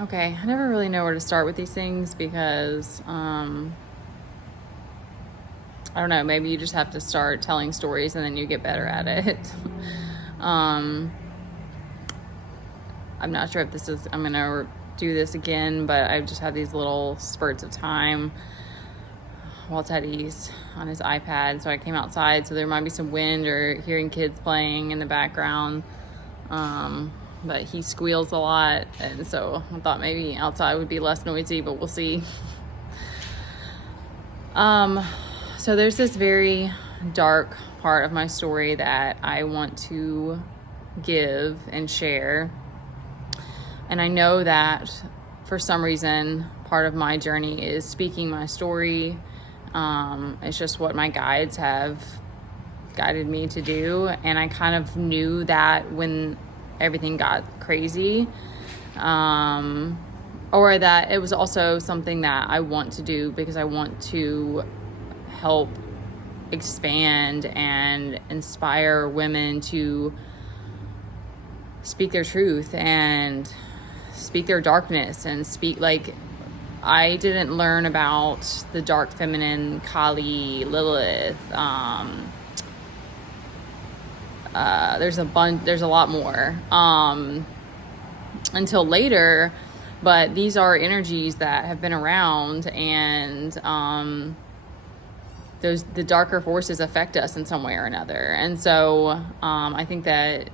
Okay, I never really know where to start with these things because I don't know, maybe you just have to start telling stories and then you get better at it. um, I'm not sure if I'm going to do this again, but I just had these little spurts of time while Teddy's on his iPad. So I came outside, so there might be some wind or hearing kids playing in the background. But he squeals a lot, and so I thought maybe outside would be less noisy, but we'll see. So there's this very dark part of my story that I want to give and share. And I know that for some reason, part of my journey is speaking my story. It's just what my guides have guided me to do. And I kind of knew that when everything got crazy, or that it was also something that I want to do because I want to help expand and inspire women to speak their truth and speak their darkness and speak. Like, I didn't learn about the dark feminine, Kali, Lilith. There's a lot more until later, but these are energies that have been around, and the darker forces affect us in some way or another. And so I think that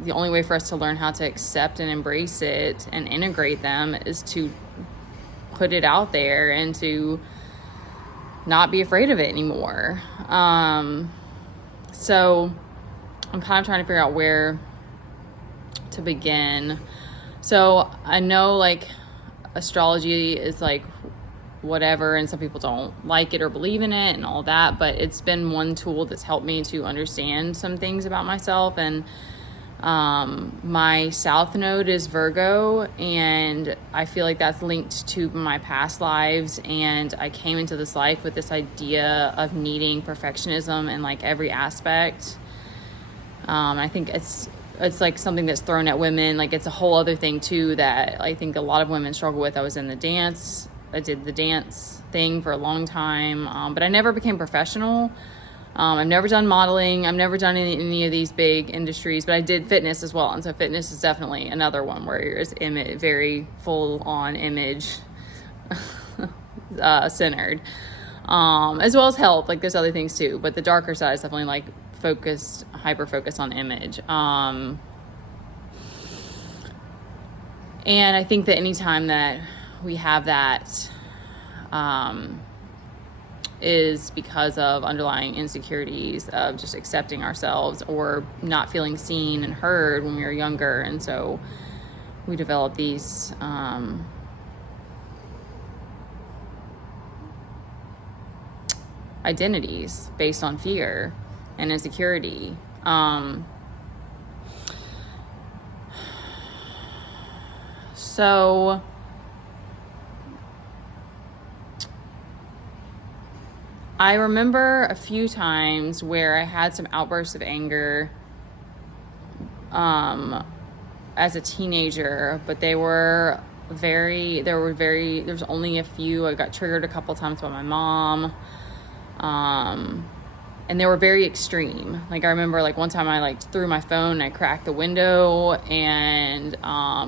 the only way for us to learn how to accept and embrace it and integrate them is to put it out there and to not be afraid of it anymore. So I'm kind of trying to figure out where to begin. So I know, like, astrology is like whatever, and some people don't like it or believe in it and all that, but it's been one tool that's helped me to understand some things about myself. And my South Node is Virgo, and I feel like that's linked to my past lives. And I came into this life with this idea of needing perfectionism in like every aspect. I think it's like something that's thrown at women. Like, it's a whole other thing too that I think a lot of women struggle with. I did the dance thing for a long time, but I never became professional. I've never done modeling. I've never done any of these big industries, but I did fitness as well. And so fitness is definitely another one where it's very full on image centered, as well as health. Like, there's other things too, but the darker side is definitely like hyper focused on image. And I think that anytime that we have that, is because of underlying insecurities of just accepting ourselves or not feeling seen and heard when we were younger. And so we develop these identities based on fear and insecurity. So I remember a few times where I had some outbursts of anger as a teenager, but there was only a few. I got triggered a couple times by my mom. And they were very extreme. Like, I remember like one time I like threw my phone and I cracked the window, and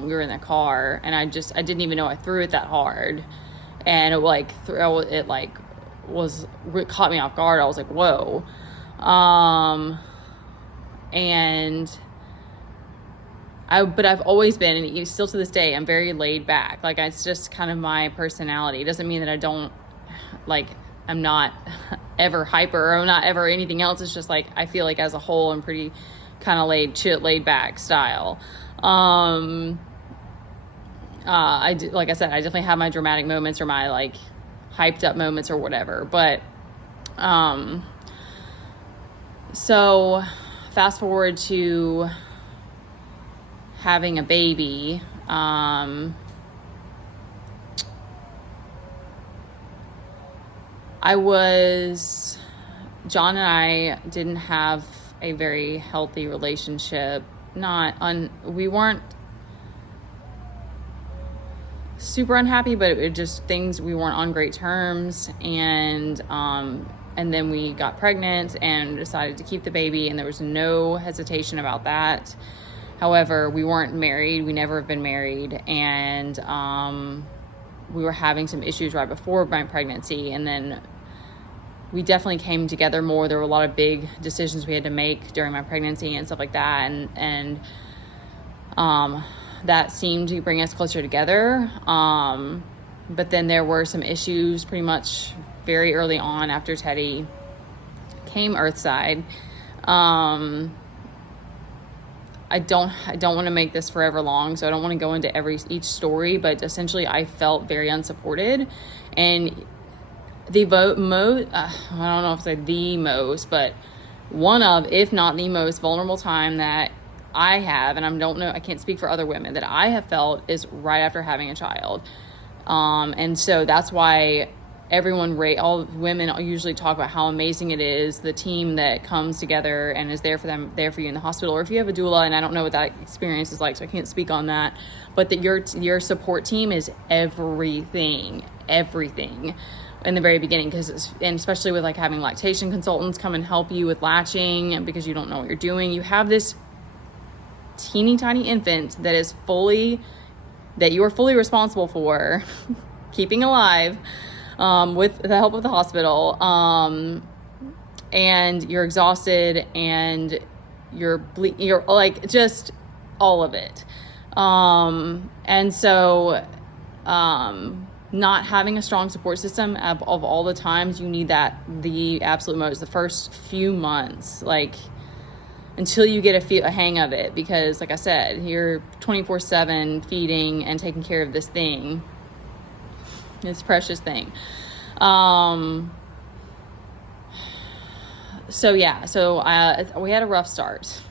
we were in the car, and I didn't even know I threw it that hard. And it caught me off guard. I was like, whoa. But I've always been, and still to this day, I'm very laid back. Like, it's just kind of my personality. It doesn't mean that I don't, like, I'm not ever hyper or I'm not ever anything else. It's just like, I feel like as a whole, I'm pretty kind of laid back style. Like I said, I definitely have my dramatic moments or my like hyped up moments or whatever. But, so fast forward to having a baby. John and I didn't have a very healthy relationship. We weren't super unhappy, but it just things, we weren't on great terms. And then we got pregnant and decided to keep the baby, and there was no hesitation about that. However, we weren't married. We never have been married. And we were having some issues right before my pregnancy. And then we definitely came together more. There were a lot of big decisions we had to make during my pregnancy and stuff like that. And that seemed to bring us closer together. But then there were some issues pretty much very early on after Teddy came earthside. I don't want to make this forever long, so I don't want to go into each story, but essentially I felt very unsupported. And I don't know if it's the most, but one of, if not the most vulnerable time that I have, and I can't speak for other women, that I have felt is right after having a child. And so that's why all women usually talk about how amazing it is, the team that comes together and is there for you in the hospital, or if you have a doula, and I don't know what that experience is like, so I can't speak on that, but that your support team is everything in the very beginning, and especially with like having lactation consultants come and help you with latching, because you don't know what you're doing. You have this teeny tiny infant that you are fully responsible for keeping alive, with the help of the hospital, and you're exhausted and you're like just all of it, and so not having a strong support system of all the times you need that the absolute most, the first few months, like until you get a hang of it, because like I said, you're 24/7 feeding and taking care of this thing, this precious thing. We had a rough start,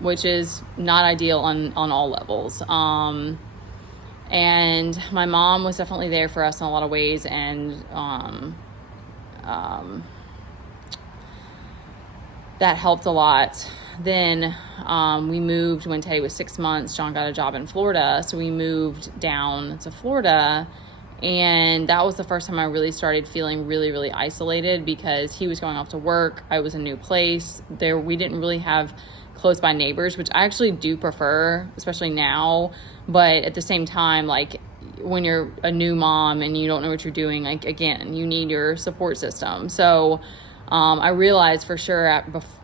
which is not ideal on all levels. And my mom was definitely there for us in a lot of ways, and that helped a lot. Then we moved when Teddy was 6 months. John got a job in Florida, so we moved down to Florida, and that was the first time I really started feeling really, really isolated, because he was going off to work. I was in a new place. We didn't really have close by neighbors, which I actually do prefer, especially now. But at the same time, like when you're a new mom and you don't know what you're doing, like again, you need your support system. So I realized for sure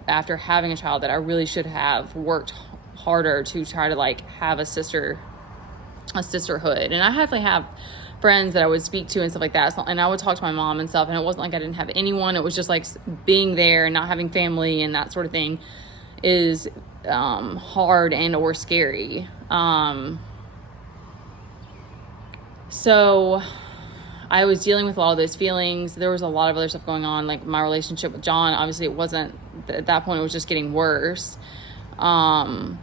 after having a child that I really should have worked harder to try to like have a sisterhood. And I definitely have friends that I would speak to and stuff like that, and I would talk to my mom and stuff, and it wasn't like I didn't have anyone. It was just like being there and not having family and that sort of thing is hard and or scary. So I was dealing with all of those feelings. There was a lot of other stuff going on, like my relationship with John. Obviously, it wasn't, at that point, it was just getting worse. And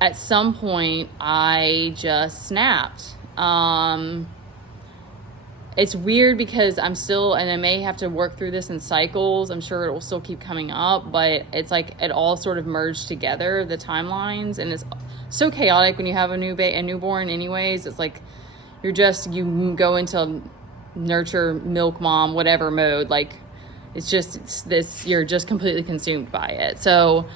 at some point, I just snapped. It's weird because I'm still, and I may have to work through this in cycles. I'm sure it will still keep coming up, but it's like it all sort of merged together, the timelines, and it's so chaotic when you have a newborn anyways. It's like you go into nurture, milk mom, whatever mode. Like it's this, you're just completely consumed by it. So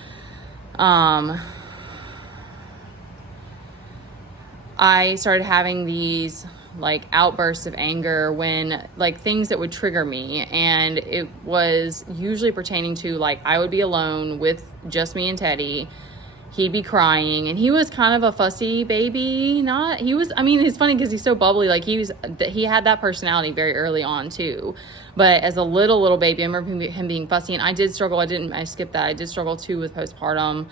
I started having these like outbursts of anger when like things that would trigger me, and it was usually pertaining to like I would be alone with just me and Teddy. He'd be crying, and he was kind of a fussy baby. It's funny because he's so bubbly. Like he had that personality very early on too. But as a little baby, I remember him being fussy, and I did struggle. I skipped that. I did struggle too with postpartum.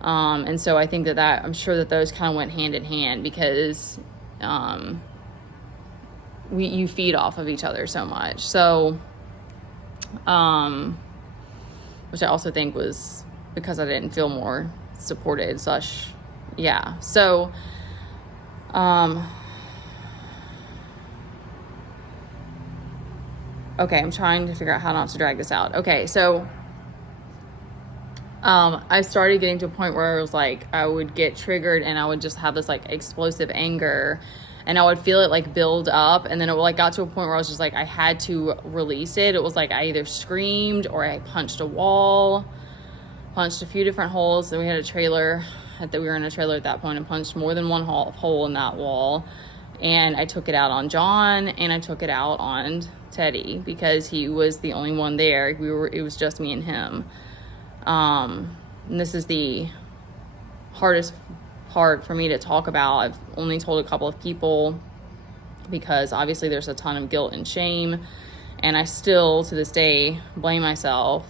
And so I think that I'm sure that those kind of went hand in hand, because you feed off of each other so much. So, which I also think was because I didn't feel more supported yeah. So, okay, I'm trying to figure out how not to drag this out. Okay, so I started getting to a point where it was like I would get triggered and I would just have this like explosive anger, and I would feel it like build up, and then it like got to a point where I was just like I had to release it. It was like I either screamed or I punched a wall, punched a few different holes. Then we had a trailer we were in a trailer at that point, and punched more than one hole in that wall. And I took it out on John, and I took it out on Teddy because he was the only one there. It was just me and him. And this is the hardest part for me to talk about. I've only told a couple of people because obviously there's a ton of guilt and shame, and I still to this day blame myself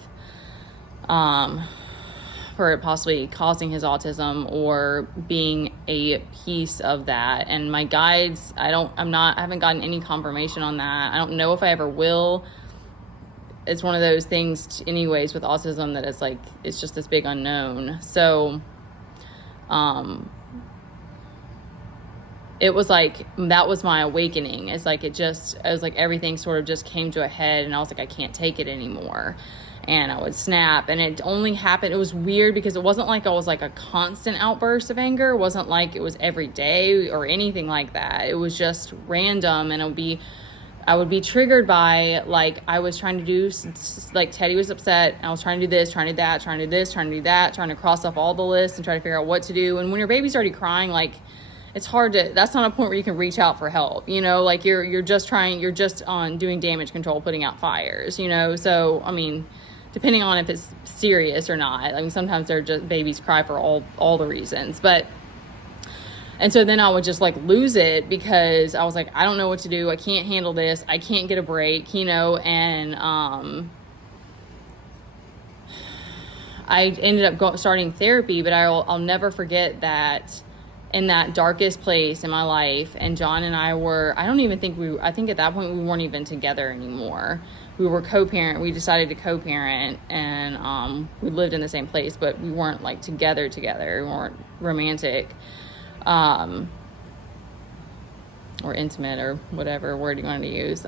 for it possibly causing his autism or being a piece of that. And my guides, I haven't gotten any confirmation on that. I don't know if I ever will. It's one of those things anyways with autism that it's like, it's just this big unknown. So, it was like, that was my awakening. It's like, it was like everything sort of just came to a head, and I was like, I can't take it anymore. And I would snap, and it only happened. It was weird because it wasn't like I was like a constant outburst of anger. It wasn't like it was every day or anything like that. It was just random, and I would be triggered by, like, I was trying to do, like, Teddy was upset, I was trying to do this, trying to do that, trying to do this, trying to do that, trying to cross off all the lists and try to figure out what to do. And when your baby's already crying, like, it's hard to, that's not a point where you can reach out for help, you know, like you're just on doing damage control, putting out fires, you know. So, I mean, depending on if it's serious or not. I mean, sometimes they're just, babies cry for all the reasons, and so then I would just like lose it because I was like, I don't know what to do. I can't handle this. I can't get a break, you know. And I ended up starting therapy, but I'll never forget that in that darkest place in my life. And John and I I think at that point we weren't even together anymore. We were co-parent. We decided to co-parent, and we lived in the same place, but we weren't like together. We weren't romantic. Or intimate, or whatever word you wanted to use.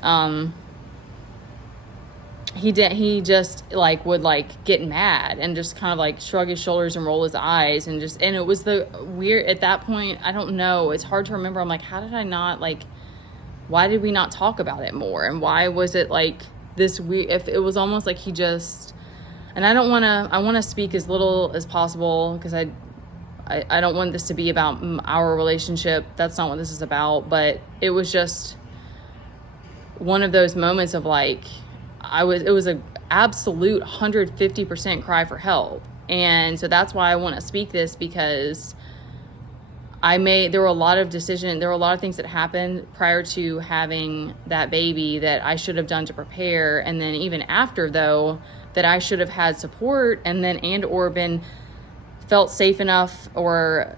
He just like would like get mad and just kind of like shrug his shoulders and roll his eyes, and it was the weird at that point. I don't know. It's hard to remember. I'm like, how did I not why did we not talk about it more? And why was it like this weird, if it was almost like he just, and I want to speak as little as possible because I don't want this to be about our relationship. That's not what this is about. But it was just one of those moments of like, it was a absolute 150% cry for help. And so that's why I want to speak this, because there were a lot of things that happened prior to having that baby that I should have done to prepare. And then even after, though, that I should have had support or been felt safe enough, or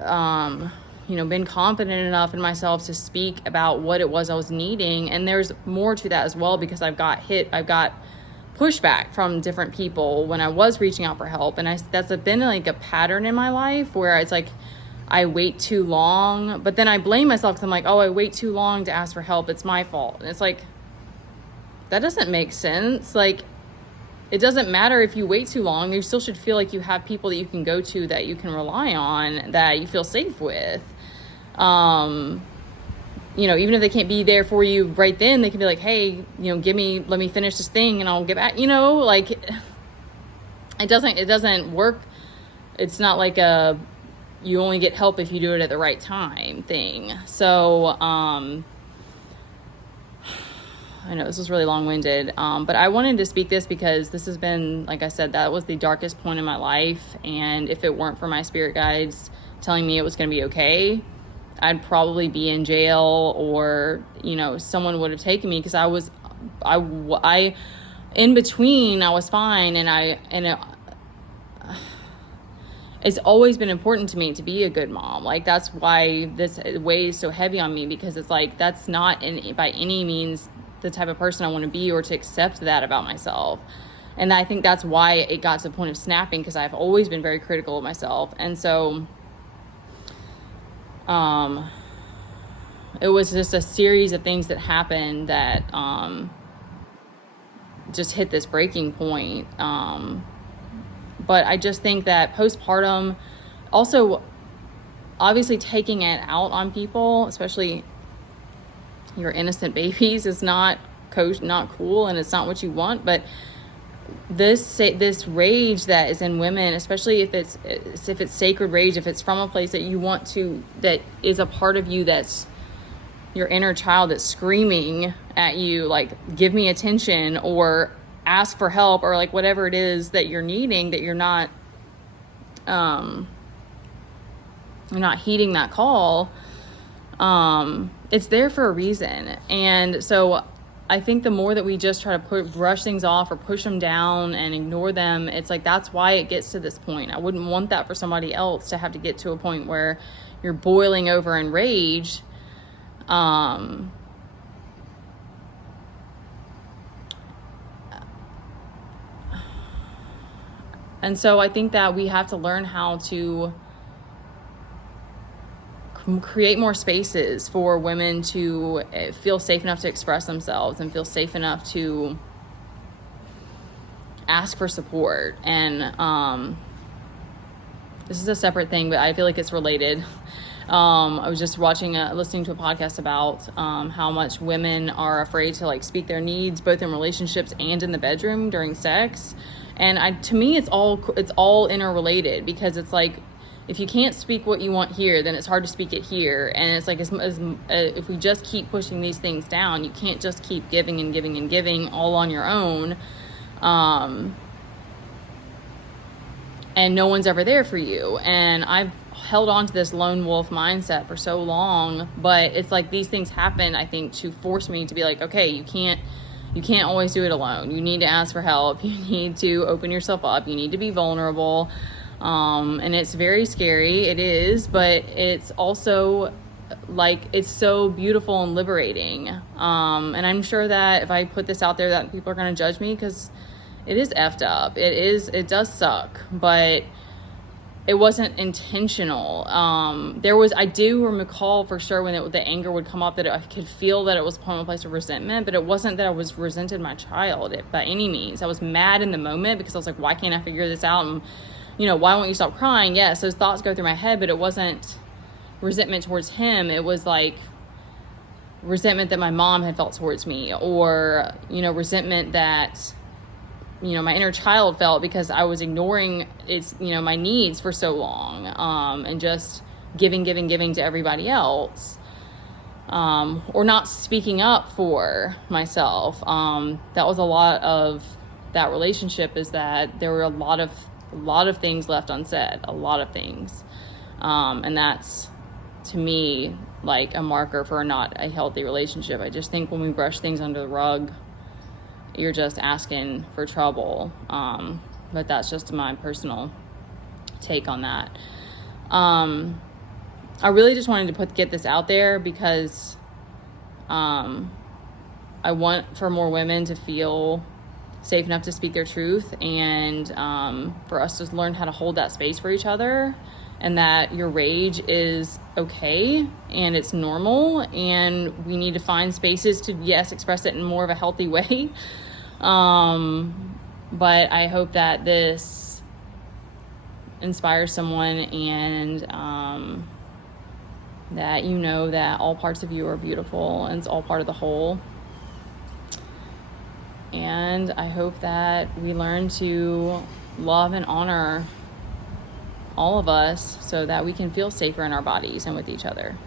been confident enough in myself to speak about what it was I was needing. And there's more to that as well, because I've got pushback from different people when I was reaching out for help, and that's been like a pattern in my life where it's like I wait too long, but then I blame myself because I'm like, oh, I wait too long to ask for help, it's my fault. And it's like, that doesn't make sense. Like, it doesn't matter if you wait too long. You still should feel like you have people that you can go to, that you can rely on, that you feel safe with. Even if they can't be there for you right then, they can be like, hey, let me finish this thing and I'll get back, like it doesn't work. It's not like you only get help if you do it at the right time thing. So, I know this was really long-winded, but I wanted to speak this because this has been, like I said, that was the darkest point in my life. And if it weren't for my spirit guides telling me it was going to be okay, I'd probably be in jail, or, someone would have taken me, because in between, I was fine. It's always been important to me to be a good mom. Like, that's why this weighs so heavy on me, because it's like, that's not by any means the type of person I want to be, or to accept that about myself. And I think that's why it got to the point of snapping, because I've always been very critical of myself. And so it was just a series of things that happened that just hit this breaking point. But I just think that postpartum, also obviously taking it out on people, especially your innocent babies, is not cool, and it's not what you want. But this rage that is in women, especially if it's sacred rage, if it's from a place that you want to, that is a part of you, that's your inner child that's screaming at you, like, give me attention, or ask for help, or like whatever it is that you're needing, that you're not heeding that call. It's there for a reason. And so I think the more that we just try to brush things off or push them down and ignore them, it's like, that's why it gets to this point. I wouldn't want that for somebody else, to have to get to a point where you're boiling over in rage. And so I think that we have to learn how to create more spaces for women to feel safe enough to express themselves, and feel safe enough to ask for support. And this is a separate thing, but I feel like it's related. I was just listening to a podcast about how much women are afraid to like speak their needs, both in relationships and in the bedroom during sex. And to me, it's all interrelated, because it's like, if you can't speak what you want here, then it's hard to speak it here. And it's like, if we just keep pushing these things down, you can't just keep giving and giving and giving all on your own. And no one's ever there for you. And I've held on to this lone wolf mindset for so long, but it's like, these things happen, I think, to force me to be like, okay, you can't always do it alone. You need to ask for help. You need to open yourself up. You need to be vulnerable. And it's very scary. It is, but it's also like, it's so beautiful and liberating. And I'm sure that if I put this out there, that people are going to judge me, because it is effed up. It does suck, but it wasn't intentional. I do recall for sure when the anger would come up, that I could feel that it was from a place of resentment, but it wasn't that I was resented my child by any means. I was mad in the moment, because I was like, why can't I figure this out? And, why won't you stop crying? Yes, those thoughts go through my head, but it wasn't resentment towards him. It was like resentment that my mom had felt towards me, or, resentment that, my inner child felt, because I was ignoring my needs for so long, and just giving to everybody else, or not speaking up for myself. That was a lot of that relationship, is that there were a lot of things left unsaid, a lot of things. And that's, to me, like a marker for not a healthy relationship. I just think when we brush things under the rug, you're just asking for trouble. But that's just my personal take on that. I really just wanted to get this out there, because I want for more women to feel safe enough to speak their truth, and for us to learn how to hold that space for each other, and that your rage is okay and it's normal, and we need to find spaces to, yes, express it in more of a healthy way. But I hope that this inspires someone, and that that all parts of you are beautiful, and it's all part of the whole. And I hope that we learn to love and honor all of us, so that we can feel safer in our bodies and with each other.